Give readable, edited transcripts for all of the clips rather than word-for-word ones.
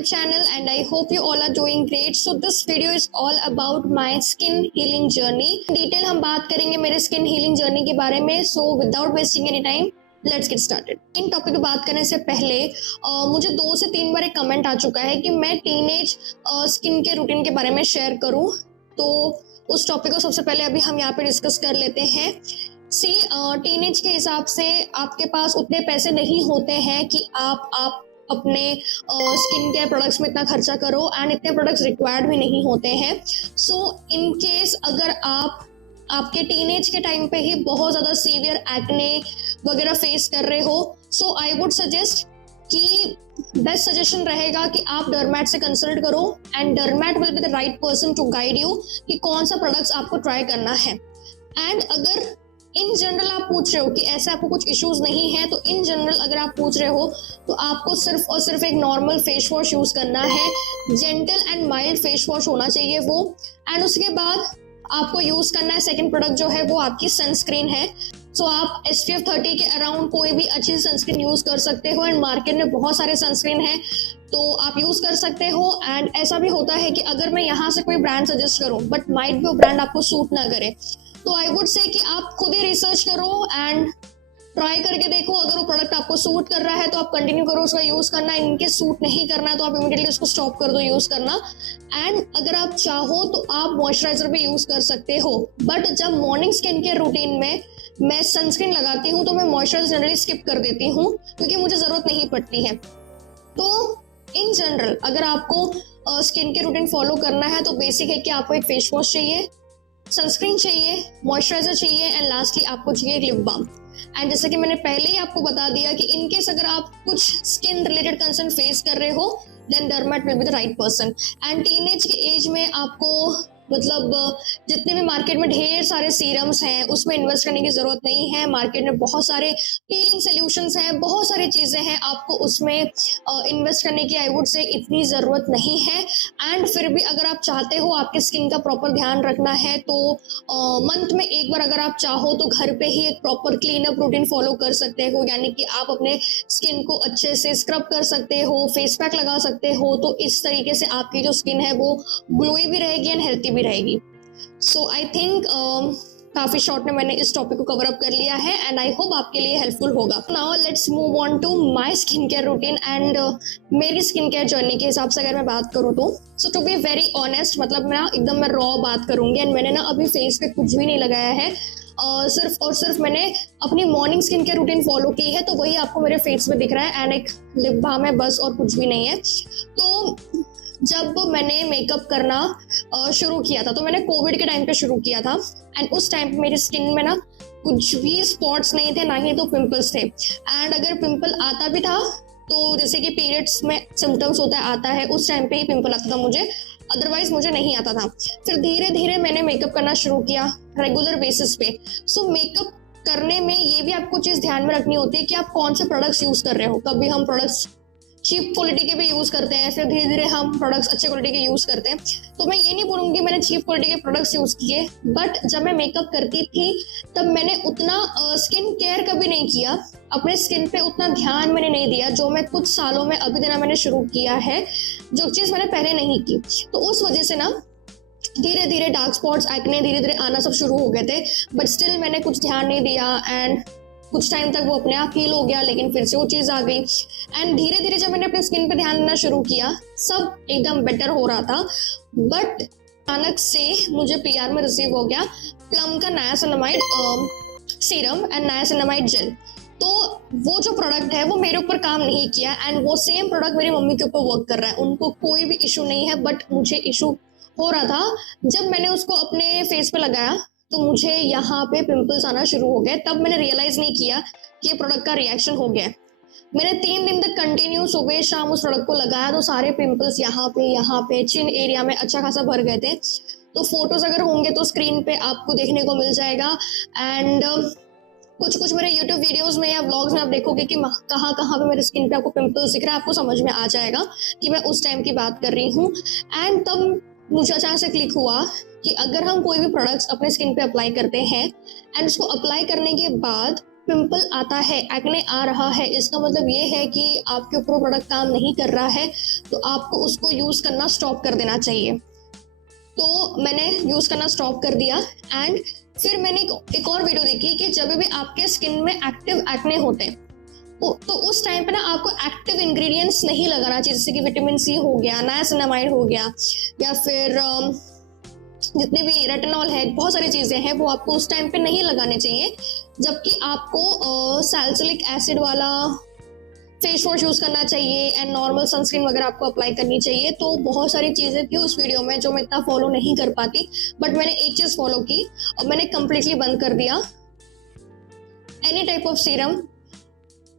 YouTube channel and I hope you all are doing great. So this video is all about my skin healing journey. In detail हम बात करेंगे मेरे skin healing journey के बारे में. So without wasting any time, let's get started. In topic पे बात करने से पहले मुझे 2 से 3 बार एक कमेंट आ चुका है कि मैं टीनेज स्किन के रूटीन के बारे में शेयर करूं, तो उस टॉपिक को सबसे पहले अभी हम यहाँ पे डिस्कस कर लेते हैं. सी टीनेज के हिसाब से आपके पास उतने पैसे नहीं होते हैं कि आप अपने स्किन केयर प्रोडक्ट्स में इतना खर्चा करो एंड इतने प्रोडक्ट्स रिक्वायर्ड भी नहीं होते हैं. सो इन केस अगर आपके टीनेज के टाइम पे ही बहुत ज़्यादा सीवियर एक्ने वगैरह फेस कर रहे हो, सो आई वुड सजेस्ट कि बेस्ट सजेशन रहेगा कि आप डर्मैट से कंसल्ट करो and derma will be the right person to guide you कि कौन सा प्रोडक्ट्स आपको ट्राई करना है. एंड अगर इन जनरल आप पूछ रहे हो कि ऐसे आपको कुछ इश्यूज नहीं है, तो इन जनरल अगर आप पूछ रहे हो तो आपको सिर्फ और सिर्फ एक नॉर्मल फेस वॉश यूज करना है. Gentle and mild face wash होना चाहिए वो. एंड उसके बाद आपको यूज करना है सेकंड प्रोडक्ट जो है वो आपकी सनस्क्रीन है. सो आप SPF 30 के अराउंड कोई भी अच्छी सनस्क्रीन यूज कर सकते हो एंड मार्केट में बहुत सारे सनस्क्रीन है तो आप यूज कर सकते हो. एंड ऐसा भी होता है कि अगर मैं यहाँ से कोई ब्रांड सजेस्ट करूँ बट माइट भी वो ब्रांड आपको सूट ना करे, तो आई वुड से कि आप खुद ही रिसर्च करो एंड ट्राई करके देखो. अगर वो प्रोडक्ट आपको सूट कर रहा है तो आप कंटिन्यू करो उसका यूज करना. इनके सूट नहीं करना है तो आप इमीडिएटली उसको स्टॉप कर दो यूज करना. एंड अगर आप चाहो तो आप मॉइस्चराइजर भी यूज कर सकते हो. बट जब मॉर्निंग स्किन केयर रूटीन में मैं सनस्क्रीन लगाती हूँ तो मैं मॉइस्चराइजर जनरली स्किप कर देती हूँ क्योंकि मुझे जरूरत नहीं पड़ती है. तो इन जनरल अगर आपको स्किन केयर रूटीन फॉलो करना है तो बेसिक है कि आपको एक फेस वॉश चाहिए, सनस्क्रीन चाहिए, मॉइस्चराइजर चाहिए एंड लास्टली आपको चाहिए एक लिप बाम. एंड जैसा कि मैंने पहले ही आपको बता दिया कि इनकेस अगर आप कुछ स्किन रिलेटेड कंसर्न फेस कर रहे हो then derma will be the right person. And teenage के एज में आपको मतलब जितने भी मार्केट में ढेर सारे सीरम्स हैं उसमें इन्वेस्ट करने की ज़रूरत नहीं है. मार्केट में बहुत सारे पीलिंग सोल्यूशंस हैं, बहुत सारी चीज़ें हैं, आपको उसमें इन्वेस्ट करने की आई वुड से इतनी ज़रूरत नहीं है. एंड फिर भी अगर आप चाहते हो आपके स्किन का प्रॉपर ध्यान रखना है तो मंथ में एक बार अगर आप चाहो तो घर पे ही एक proper clean up routine follow कर सकते हो. यानी कि आप अपने स्किन को अच्छे से स्क्रब कर सकते हो, फेस पैक लगा सकते हो, तो इस तरीके से आपकी जो स्किन है वो ग्लोई भी रहेगी एंड हेल्थी रहेगी. सो आई थिंक काफी शॉर्ट में मैंने इस टॉपिक को कवर अप कर लिया है एंड आई होप आपके लिए हेल्पफुल होगा. Now let's move on to my skin care routine and मेरी स्किन केयर जर्नी के हिसाब से अगर मैं बात करूँ तो so to be very honest मतलब मैं रॉ बात करूंगी. एंड मैंने अभी फेस पे कुछ भी नहीं लगाया है, सिर्फ और सिर्फ मैंने अपनी morning skin care routine follow की है, तो वही आपको मेरे फेस पे दिख रहा है एंड एक लिप बाम है बस, और कुछ भी नहीं है. तो जब मैंने मेकअप करना शुरू किया था तो मैंने कोविड के टाइम पे शुरू किया था एंड उस टाइम पे मेरी स्किन में कुछ भी स्पॉट्स नहीं थे, ना ही तो पिंपल्स थे. एंड अगर पिंपल आता भी था तो जैसे कि पीरियड्स में सिम्टम्स आता है उस टाइम पे ही पिंपल आता था मुझे, अदरवाइज मुझे नहीं आता था. फिर धीरे धीरे मैंने मेकअप करना शुरू किया रेगुलर बेसिस पे. सो मेकअप करने में ये भी आपको चीज़ ध्यान में रखनी होती है कि आप कौन से प्रोडक्ट्स यूज़ कर रहे हो. कभी हम प्रोडक्ट्स चीप क्वालिटी के भी यूज़ करते हैं, फिर धीरे धीरे हम प्रोडक्ट्स अच्छे क्वालिटी के यूज़ करते हैं. तो मैं ये नहीं बोलूँगी मैंने चीप क्वालिटी के प्रोडक्ट्स यूज़ किए, बट जब मैं मेकअप करती थी तब मैंने उतना स्किन केयर कभी नहीं किया, अपने स्किन पे उतना ध्यान मैंने नहीं दिया जो मैं कुछ सालों में अभी देना मैंने शुरू किया है, जो चीज़ मैंने पहले नहीं की. तो उस वजह से धीरे धीरे डार्क स्पॉट्स एक्ने धीरे धीरे आना सब शुरू हो गए थे, बट स्टिल मैंने कुछ ध्यान नहीं दिया एंड कुछ टाइम तक वो अपने आप हील हो गया, लेकिन फिर से वो चीज़ आ गई. एंड धीरे धीरे जब मैंने अपने स्किन पे ध्यान देना शुरू किया सब एकदम बेटर हो रहा था. बट अचानक से मुझे PR में रिसीव हो गया प्लम का niacinamide serum and niacinamide gel. तो वो जो प्रोडक्ट है वो मेरे ऊपर काम नहीं किया एंड वो सेम प्रोडक्ट मेरी मम्मी के ऊपर वर्क कर रहा है. उनको कोई भी इशू नहीं है, बट मुझे इशू हो रहा था. जब मैंने उसको अपने फेस पे लगाया तो मुझे यहाँ पे पिंपल्स आना शुरू हो गए. तब मैंने रियलाइज नहीं किया कि ये प्रोडक्ट का रिएक्शन हो गया. मैंने 3 दिन तक कंटिन्यू सुबह शाम उस प्रोडक्ट को लगाया तो सारे पिंपल्स यहाँ पे चिन एरिया में अच्छा खासा भर गए थे. तो फोटोज अगर होंगे तो स्क्रीन पे आपको देखने को मिल जाएगा. एंड कुछ मेरे YouTube वीडियोस में या व्लॉग्स में आप देखोगे कि कहाँ पे मेरे स्किन पे आपको पिंपल्स दिख रहा है, आपको समझ में आ जाएगा कि मैं उस टाइम की बात कर रही हूँ. एंड तब मुझे अचानक से क्लिक हुआ कि अगर हम कोई भी प्रोडक्ट्स अपने स्किन पे अप्लाई करते हैं एंड उसको अप्लाई करने के बाद पिंपल आता है, एक्ने आ रहा है, इसका मतलब ये है कि आपके ऊपर प्रोडक्ट काम नहीं कर रहा है, तो आपको उसको यूज़ करना स्टॉप कर देना चाहिए। तो मैंने यूज़ करना स्टॉप कर दिया एंड फिर मैंने एक और वीडियो देखी कि जब भी आपके स्किन में एक्टिव एक्ने होते हैं तो उस टाइम पे ना आपको एक्टिव इंग्रेडिएंट्स नहीं लगाना चाहिए, जैसे कि विटामिन सी हो गया, नाइसिनामाइड हो गया, या फिर जितने भी रेटिनॉल है, बहुत सारी चीज़ें हैं, वो आपको उस टाइम पे नहीं लगाने चाहिए। जबकि आपको सैलिसिलिक एसिड वाला फेस वॉश यूज़ करना चाहिए एंड नॉर्मल सनस्क्रीन वगैरह आपको अप्लाई करनी चाहिए। तो बहुत सारी चीज़ें थी उस वीडियो में जो मैं इतना फॉलो नहीं कर पाती, बट मैंने एक चीज़ फॉलो की और मैंने कम्प्लीटली बंद कर दिया। Any type of serum,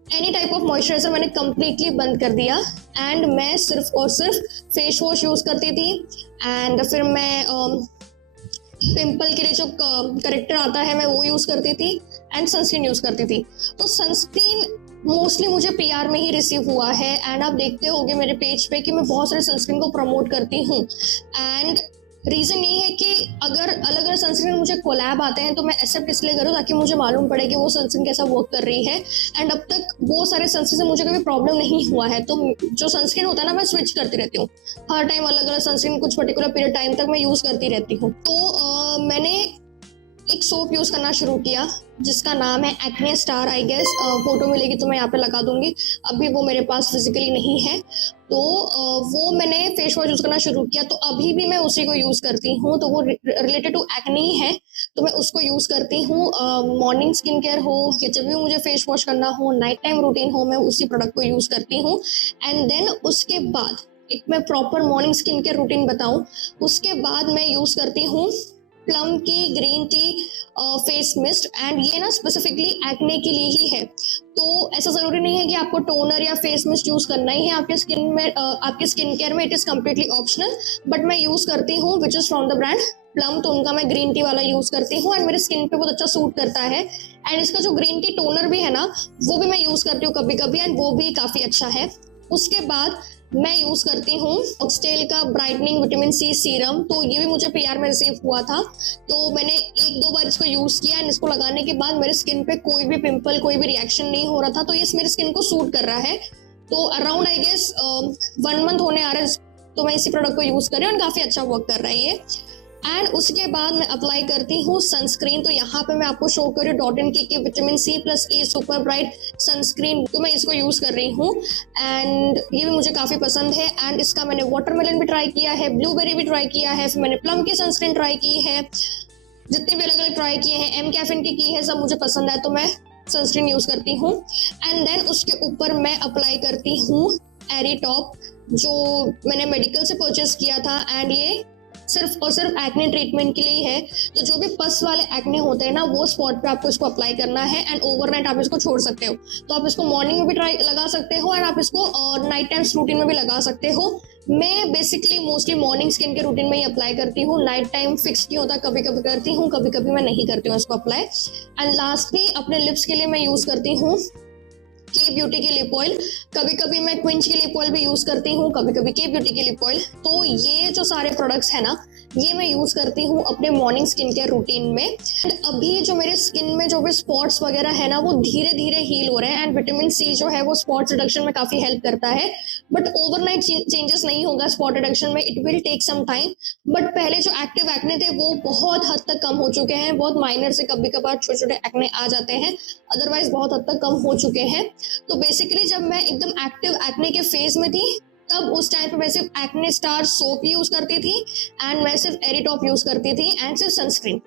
any type of moisturiser मैंने कम्प्लीटली बंद कर दिया एंड मैं सिर्फ और सिर्फ फेस वॉश यूज़ करती थी। एंड फिर मैं पिंपल के लिए जो करेक्टर आता है मैं वो यूज़ करती थी एंड सनस्क्रीन यूज़ करती थी। तो सनस्क्रीन मोस्टली मुझे पीआर में ही रिसीव हुआ है एंड आप देखते होंगे मेरे पेज पे कि मैं बहुत सारे सनस्क्रीन को प्रमोट करती हूँ। एंड रीज़न ये है कि अगर अलग अलग सनस्क्रीन मुझे कोलैब आते हैं तो मैं एक्सेप्ट इसलिए करूँ ताकि मुझे मालूम पड़े कि वो सनस्क्रीन कैसा वर्क कर रही है। एंड अब तक वो सारे सनस्क्रीन से मुझे कभी प्रॉब्लम नहीं हुआ है। तो जो सनस्क्रीन होता है ना, मैं स्विच करती रहती हूँ हर टाइम, अलग अलग सनस्क्रीन कुछ पर्टिकुलर पीरियड टाइम तक मैं यूज़ करती रहती हूँ। तो मैंने एक सोप यूज़ करना शुरू किया जिसका नाम है acne star, I guess photo मिलेगी तो मैं यहाँ पे लगा दूंगी, अभी वो मेरे पास फिजिकली नहीं है। तो वो मैंने फेस वॉश यूज़ करना शुरू किया, तो अभी भी मैं उसी को यूज़ करती हूँ। तो वो रिलेटेड टू एक्ने ही है, तो मैं उसको यूज़ करती हूँ। मॉर्निंग स्किन केयर हो या जब भी मुझे फेस वॉश करना हो, नाइट टाइम रूटीन हो, मैं उसी प्रोडक्ट को यूज़ करती हूँ। एंड देन उसके बाद एक मैं proper morning skin care routine बताऊँ, उसके बाद मैं यूज़ करती हूँ प्लम की green tea face mist. And ये ना स्पेसिफिकली एक्ने के लिए ही है, तो ऐसा ज़रूरी नहीं है कि आपको टोनर या फेस मिस्ट यूज़ करना ही है आपके स्किन में, आपके स्किन केयर में। It is completely optional, but मैं यूज़ करती हूँ which is from the brand plum, तो उनका मैं ग्रीन टी वाला यूज़ करती हूँ एंड मेरे स्किन पे बहुत अच्छा सूट करता है। एंड इसका जो ग्रीन टी टोनर भी है ना, वो भी मैं यूज़ करती हूँ कभी कभी एंड वो भी काफ़ी अच्छा है। उसके बाद मैं यूज़ करती हूँ ऑक्सटेल का ब्राइटनिंग विटामिन सी सीरम, तो ये भी मुझे पीआर में रिसीव हुआ था। तो मैंने एक दो बार इसको यूज़ किया एंड इसको लगाने के बाद मेरे स्किन पे कोई भी पिंपल, कोई भी रिएक्शन नहीं हो रहा था। तो ये मेरे स्किन को सूट कर रहा है। तो अराउंड आई गेस 1 मंथ होने आ रहा है तो मैं इसी प्रोडक्ट को यूज़ कर रही हूँ और काफ़ी अच्छा वर्क कर रहा है ये। एंड उसके बाद मैं अप्लाई करती हूँ सनस्क्रीन। तो यहाँ पे मैं आपको शो कर रही हूँ .NK की विटामिन सी प्लस ए सुपर ब्राइट सनस्क्रीन, तो मैं इसको यूज़ कर रही हूँ एंड ये भी मुझे काफ़ी पसंद है। एंड इसका मैंने वाटरमेलन भी ट्राई किया है, ब्लूबेरी भी ट्राई किया है, फिर मैंने प्लम की सनस्क्रीन ट्राई की है, जितनी भी अलग अलग ट्राई किए हैं, एम कैफिन की है, सब मुझे पसंद है, तो मैं सनस्क्रीन यूज़ करती हूँ। एंड देन उसके ऊपर मैं अप्लाई करती हूँ एरी टॉप, जो मैंने मेडिकल से परचेस किया था एंड ये सिर्फ और सिर्फ एक्ने ट्रीटमेंट के लिए है। तो जो भी पस वाले एक्ने होते हैं ना, वो स्पॉट पे आपको इसको अप्लाई करना है एंड ओवरनाइट आप इसको छोड़ सकते हो। तो आप इसको मॉर्निंग में भी ट्राई लगा सकते हो एंड आप इसको नाइट टाइम रूटीन में भी लगा सकते हो। मैं बेसिकली मोस्टली मॉर्निंग स्किन के रूटीन में ही अप्लाई करती हूँ, नाइट टाइम फिक्स नहीं होता, कभी कभी करती हूँ, कभी कभी मैं नहीं करती हूँ इसको अप्लाई। एंड लास्टली अपने लिप्स के लिए मैं यूज़ करती हूँ के ब्यूटी की लिप ऑयल, कभी कभी मैं क्विंच की लिप ऑयल भी यूज़ करती हूँ, कभी कभी के ब्यूटी की लिप ऑयल। तो ये जो सारे प्रोडक्ट्स है ना, ये मैं यूज़ करती हूँ अपने मॉर्निंग स्किन केयर रूटीन में। एंड अभी जो मेरे स्किन में जो भी स्पॉट्स वगैरह है ना, वो धीरे धीरे हील हो रहे हैं एंड विटामिन सी जो है वो स्पॉट्स रिडक्शन में काफ़ी हेल्प करता है। बट ओवरनाइट चेंजेस नहीं होगा स्पॉट रिडक्शन में, it will take some time. But पहले जो एक्टिव एक्ने थे वो बहुत हद तक कम हो चुके हैं, बहुत माइनर से कभी कभार छोटे छोटे एक्ने आ जाते हैं, अदरवाइज बहुत हद तक कम हो चुके हैं। तो बेसिकली जब मैं एकदम एक्टिव एक्ने के फेज में थी, तब उस टाइम पे मैं सिर्फ एक्ने स्टार सोप यूज करती थी एंड मैं सिर्फ एरी टॉप यूज करती थी एंड सिर्फ सनस्क्रीन।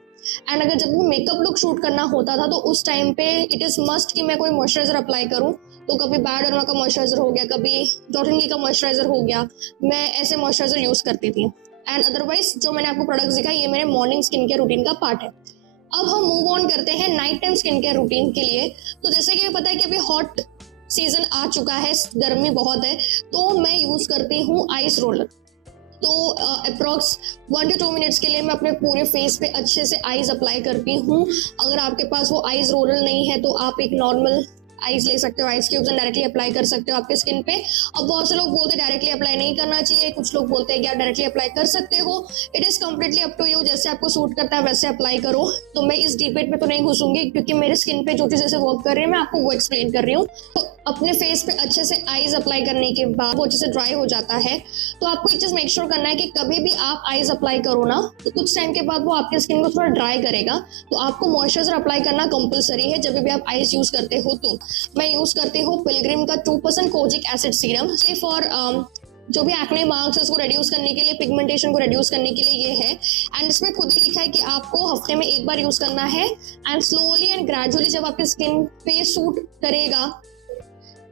एंड अगर जब भी मेकअप लुक शूट करना होता था तो उस टाइम पे इट इज़ मस्ट कि मैं कोई मॉइस्चराइजर अप्लाई करूं। तो कभी बैड अरोमा का मॉइस्चराइजर हो गया, कभी डॉट.NK का मॉइस्चराइजर हो गया, मैं ऐसे मॉइस्चराइजर यूज करती थी। एंड अदरवाइज जो मैंने आपको प्रोडक्ट्स दिखाई, ये मेरे मॉर्निंग स्किन केयर रूटीन का पार्ट है। अब हम मूव ऑन करते हैं night time skin care routine के लिए। तो जैसे कि पता है कि अभी हॉट सीजन आ चुका है, गर्मी बहुत है, तो मैं यूज करती हूँ आइस रोलर। तो अप्रॉक्स 1 to 2 मिनट्स के लिए मैं अपने पूरे फेस पे अच्छे से आइस अप्लाई करती हूँ। अगर आपके पास वो आइस रोलर नहीं है तो आप एक नॉर्मल आइस ले सकते हो, ice cubes and directly apply कर सकते हो आपके स्किन पे। अब बहुत से लोग बोलते हैं डायरेक्टली अप्लाई नहीं करना चाहिए, कुछ लोग बोलते हैं कि आप डायरेक्टली अप्लाई कर सकते हो। It is completely up to you, जैसे आपको सूट करता है वैसे अप्लाई करो। तो मैं इस डिबेट में तो नहीं घुसूंगी क्योंकि मेरे स्किन पे जो चीज़ जैसे वर्क कर रही है मैं आपको वो एक्सप्लेन कर रही हूँ। तो अपने फेस पे अच्छे से आइज अप्लाई करने के बाद वो अच्छे से ड्राई हो जाता है। तो आपको एक चीज़ मेक श्योर करना है कि कभी भी आप आइज अप्लाई करो ना तो कुछ टाइम के बाद वो आपके स्किन को थोड़ा ड्राई करेगा। तो आपको मॉइस्चराइजर अप्लाई करना कंपलसरी है जब भी आप आइज यूज करते हो। तो मैं यूज करती हूँ पिलग्रिम का 2% कोजिक एसिड सीरम फॉर जो भी एक्ने मार्क्स उसको रिड्यूस करने के लिए, पिगमेंटेशन को रिड्यूस करने के लिए ये है। एंड इसमें खुद ही लिखा है कि आपको हफ्ते में एक बार यूज करना है एंड स्लोली एंड ग्रेजुअली जब आपके स्किन पे सूट करेगा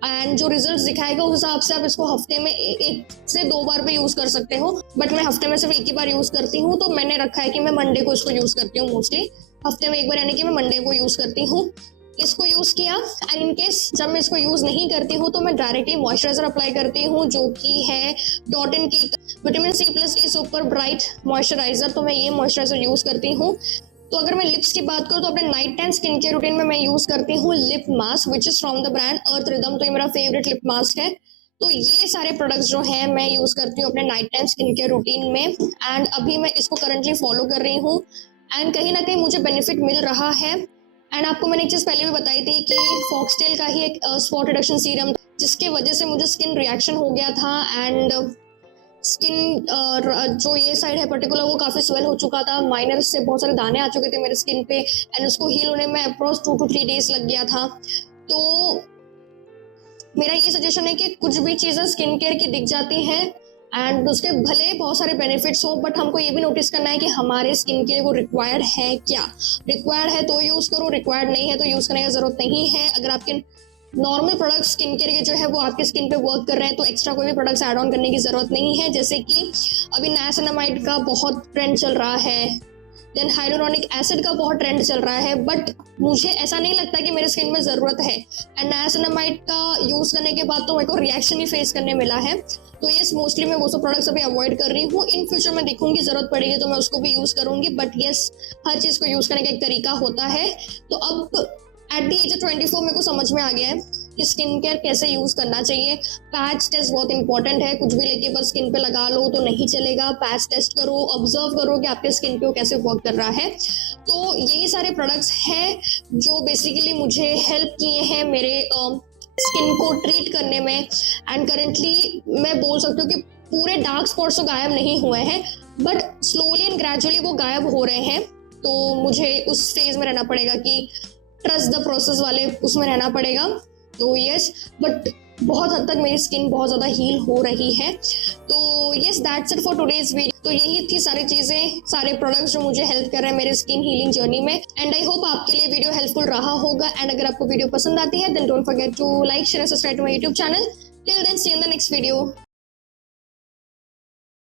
एंड जो रिजल्ट्स दिखाएगा उस हिसाब से आप इसको हफ्ते में 1 से 2 बार भी यूज कर सकते हो। बट मैं हफ्ते में सिर्फ 1 ही बार यूज करती हूँ। तो मैंने रखा है कि मैं मंडे को इसको यूज करती हूँ मोस्टली, हफ्ते में 1 बार, यानी कि मैं मंडे को यूज करती हूँ। इसको यूज किया एंड इन केस जब मैं इसको यूज नहीं करती हूँ तो मैं डायरेक्टली मॉइस्चराइजर अप्लाई करती हूँ जो कि है डॉट एंड की vitamin C+ super bright moisturiser. तो मैं ये मॉइस्चराइजर यूज करती हूँ। तो अगर मैं लिप्स की बात करूँ तो अपने night time skin care routine में मैं यूज करती हूँ lip mask which is from the brand Earth Rhythm. तो ये मेरा फेवरेट लिप मास्क है। तो ये सारे प्रोडक्ट्स जो हैं मैं यूज करती हूँ अपने night time skin care routine में एंड अभी मैं इसको करंटली फॉलो कर रही हूँ एंड कहीं ना कहीं मुझे बेनिफिट मिल रहा है। एंड आपको मैंने एक चीज़ पहले भी बताई थी कि फॉक्सटेल का ही एक स्पॉट रिडक्शन सीरम जिसके वजह से मुझे स्किन रिएक्शन हो गया था एंड स्किन जो ये साइड है पर्टिकुलर वो काफ़ी स्वेल हो चुका था, माइनर से बहुत सारे दाने आ चुके थे मेरे स्किन पे एंड उसको हील होने में अप्रोक्स 2 to 3 डेज लग गया था। तो मेरा ये सजेशन है कि कुछ भी चीज़ें स्किन केयर की दिख जाती हैं एंड उसके भले बहुत सारे बेनिफिट्स हो बट हमको ये भी नोटिस करना है कि हमारे स्किन के लिए वो रिक्वायर्ड है क्या। रिक्वायर्ड है तो यूज़ करो, रिक्वायर्ड नहीं है तो यूज़ करने की ज़रूरत नहीं है। अगर आपके नॉर्मल प्रोडक्ट स्किन केयर के जो है वो आपके स्किन पे वर्क कर रहे हैं तो एक्स्ट्रा कोई भी प्रोडक्ट्स ऐड ऑन करने की ज़रूरत नहीं है। जैसे कि अभी नाइसिनामाइड का बहुत ट्रेंड चल रहा है, देन हाइलुरोनिक एसिड का बहुत ट्रेंड चल रहा है, बट मुझे ऐसा नहीं लगता कि मेरे स्किन में ज़रूरत है। एंड नाइसिनामाइड का यूज़ करने के बाद तो मेरे को रिएक्शन ही फेस करने मिला है। तो ये मोस्टली मैं वो सब प्रोडक्ट्स अभी अवॉइड कर रही हूँ। इन फ्यूचर में देखूंगी ज़रूरत पड़ेगी तो मैं उसको भी यूज़ करूँगी, बट येस हर चीज़ को यूज़ करने का एक तरीका होता है। तो अब एट द एज ऑफ 24 मेरे को समझ में आ गया है कि स्किन केयर कैसे यूज़ करना चाहिए। पैच टेस्ट बहुत इंपॉर्टेंट है, कुछ भी लेके बस स्किन पे लगा लो तो नहीं चलेगा। पैच टेस्ट करो, ऑब्जर्व करो कि आपके स्किन पे वो कैसे वर्क कर रहा है। तो यही सारे प्रोडक्ट्स हैं जो बेसिकली मुझे हेल्प किए हैं मेरे स्किन को ट्रीट करने में एंड करेंटली मैं बोल सकती हूँ कि पूरे डार्क स्पॉट्स तो गायब नहीं हुए हैं बट स्लोली एंड ग्रेजुअली वो गायब हो रहे हैं। तो मुझे उस फेज में रहना पड़ेगा कि ट्रस्ट द प्रोसेस वाले उसमें रहना पड़ेगा। तो यस, बट बहुत हद तक मेरी स्किन बहुत ज़्यादा हील हो रही है। तो yes, that's it for today's video. तो यही थी सारी चीज़ें, सारे प्रोडक्ट्स जो मुझे हेल्प कर रहे हैं मेरे स्किन हीलिंग जर्नी में एंड आई होप आपके लिए वीडियो हेल्पफुल रहा होगा। एंड अगर आपको वीडियो पसंद आती है then don't forget to like, share, subscribe to my YouTube channel. Till then see you in the next video.